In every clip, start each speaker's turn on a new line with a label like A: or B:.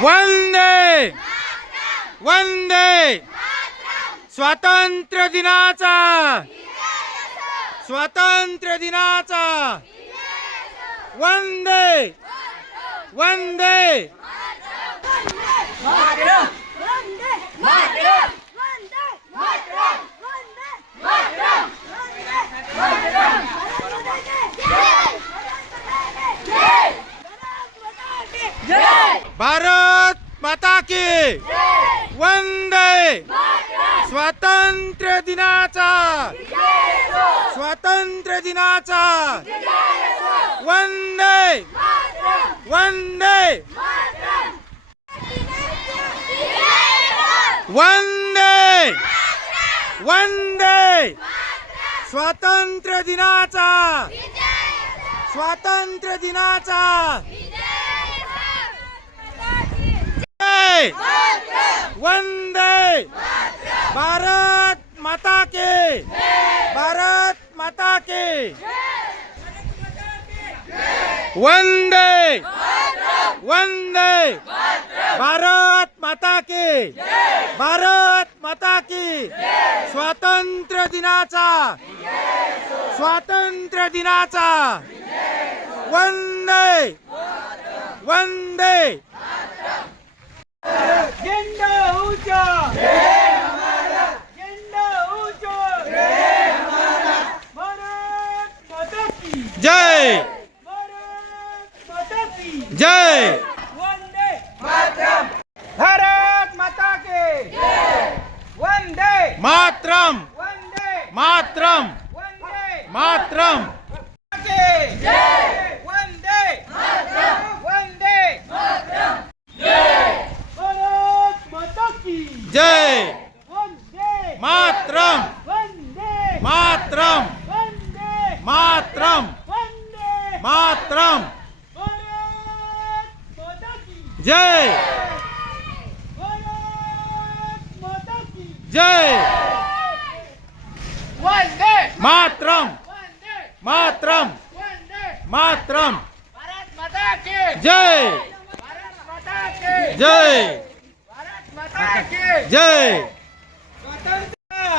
A: वंदे! स्वातंत्र्य दिनाचा! स्वातंत्र्य दिनाचा! वंदे! वंदे! भारत की? वंदे! स्वातंत्र्य दिनाचा स्वातंत्र्य दिनाचा वंदे! वंदे! वंदे! वंदे! स्वातंत्र्य दिनाचा स्वातंत्र्य दिनाचा जय वंदे भारत माता के। भारत माता के। वंदे वंदे भारत माता के। भारत माता की। स्वातंत्र्य दिनाचा। स्वातंत्र्य दिनाचा। वंदे वंदे
B: झेंडा ऊंचा. झेंडा ऊंचा. भारत माता की.
A: जय.
B: भारत माता की.
A: जय.
B: वंदे मातरम. भारत माता के. वंदे.
A: मातरम.
B: वंदे.
A: मातरम.
B: वंदे.
A: मातरम
B: के वंदे वंदे भारत माता की
A: जय। मातरम। मातरम। मातरम। मातरम। जय। जय। मातरम। मातरम। मातरम। जय। जय। जय.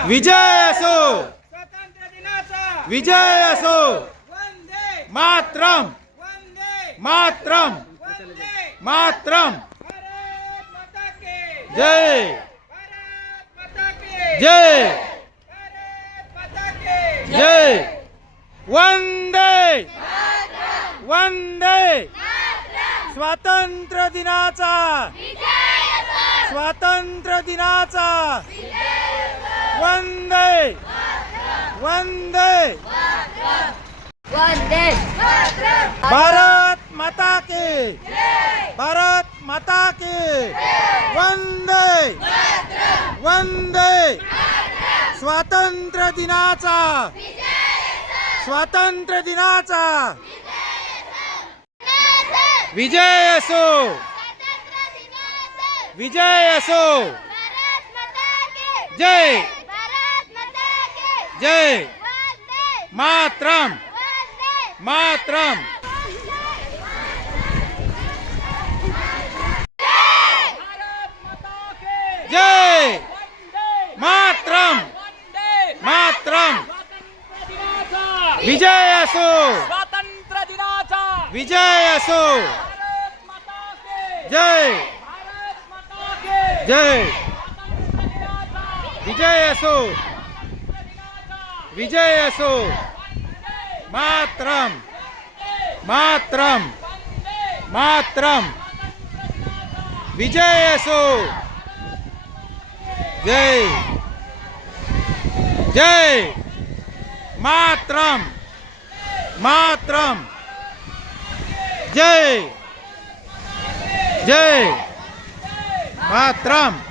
A: विजय असो. विजय असो. मातरम. मातरम. मात्रम. जय. जय. जय. वंदे. वंदे. स्वातंत्र्य दिनाचा. स्वातंत्र्य दिनाचा वंदे. वंदे.
C: वंदे.
A: भारत माता के. भारत माता के. वंदे. वंदे. स्वातंत्र्य दिनाचा स्वातंत्र्य दिनाचा विजय असो. विजय असो. जय जय मातरम मातरम
B: भारत माता के.
A: जय.
B: वंदे.
A: मातरम.
B: वंदे.
A: मातरम. विजय असो.
B: स्वातंत्र्य दिनाचा.
A: विजय असो
B: भारत माता के
A: जय
B: भारत माता के
A: जय विजय असो! विजय असो!
B: वंदे
A: मातरम! मातरम! मातरम! विजय असो! जय! जय! मातरम! मातरम! जय! जय! मातरम